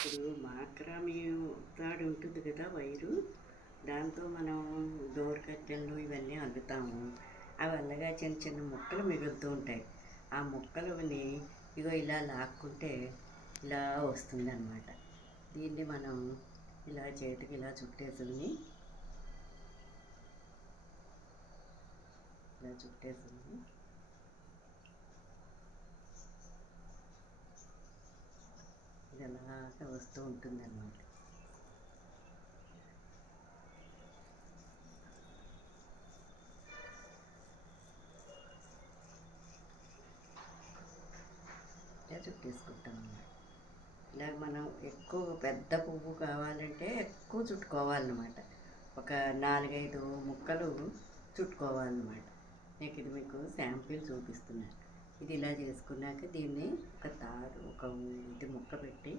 ఇప్పుడు మాక్రామి తాడు ఉంటుంది కదా వైరు, దాంతో మనం డోర్ కర్టెన్లు ఇవన్నీ అల్లుతాము. అవి అల్లగా చిన్న చిన్న ముక్కలు మిగులుతూ ఉంటాయి. ఆ ముక్కలని ఇగో ఇలా లాక్కుంటే ఇలా వస్తుందన్నమాట. దీన్ని మనం ఇలా చేతికి ఇలా చుట్టేసుకుని ఇలా చుట్టేసుకుని ఇది అలాగా వస్తూ ఉంటుందన్నమాట. ఇలా చుట్టేసుకుంటాం అన్నమాట. ఇలా మనం ఎక్కువ పెద్ద పువ్వు కావాలంటే ఎక్కువ చుట్టుకోవాలన్నమాట. ఒక 4-5 ముక్కలు చుట్టుకోవాలన్నమాట. మీకు శాంపిల్ చూపిస్తున్నాను. ఇది ఇలా చేసుకున్నాక దీన్ని ఒక తాడు ఇది ముక్క పెట్టి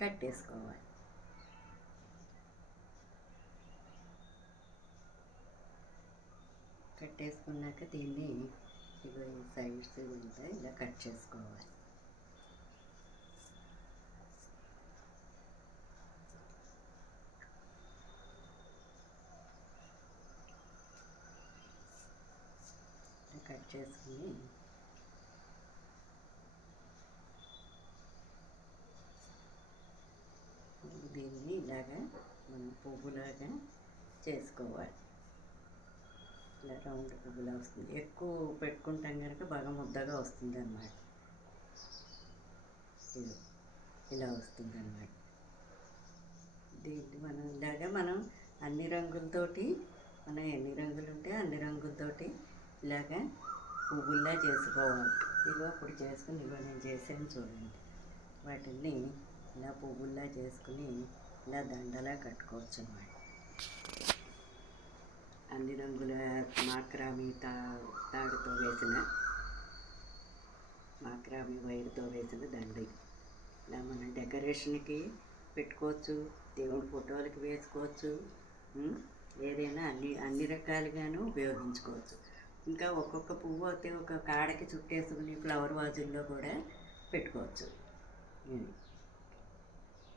కట్టేసుకోవాలి. కట్టేసుకున్నాక దీన్ని ఇవి సైడ్స్ ఉంటాయి ఇలా కట్ చేసుకోవాలి. కట్ చేసుకుని దీన్ని ఇలాగా మనం పువ్వులాగా చేసుకోవాలి. ఇలా రౌండ్ పువ్వులా వస్తుంది. ఎక్కువ పెట్టుకుంటాం కనుక బాగా ముద్దగా వస్తుంది అన్నమాట. ఇలా వస్తుంది అన్నమాట. దీన్ని మనం అన్ని రంగులతోటి ఎన్ని రంగులు ఉంటే అన్ని రంగులతోటి ఇలాగా పువ్వుల్లా చేసుకోవాలి. ఇప్పుడు చేసుకుని నేను చేసాను చూడండి. వాటిని ఇలా పువ్వుల్లా చేసుకుని ఇలా దండలా కట్టుకోవచ్చు అన్నమాట. అన్ని రంగుల మాక్రామి తాడుతో వేసిన మాక్రామి వైర్తో వేసిన దండ. ఇలా మనం డెకరేషన్కి పెట్టుకోవచ్చు, దేవుడి ఫోటోలకి వేసుకోవచ్చు, ఏదైనా అన్ని రకాలుగాను ఉపయోగించుకోవచ్చు. ఇంకా ఒక్కొక్క పువ్వు అయితే ఒక కాడకి చుట్టేసుకుని ఫ్లవర్ వాజుల్లో కూడా పెట్టుకోవచ్చు.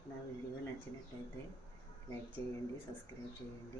నా వీడియో నచ్చినట్టయితే లైక్ చేయండి, సబ్స్క్రైబ్ చేయండి.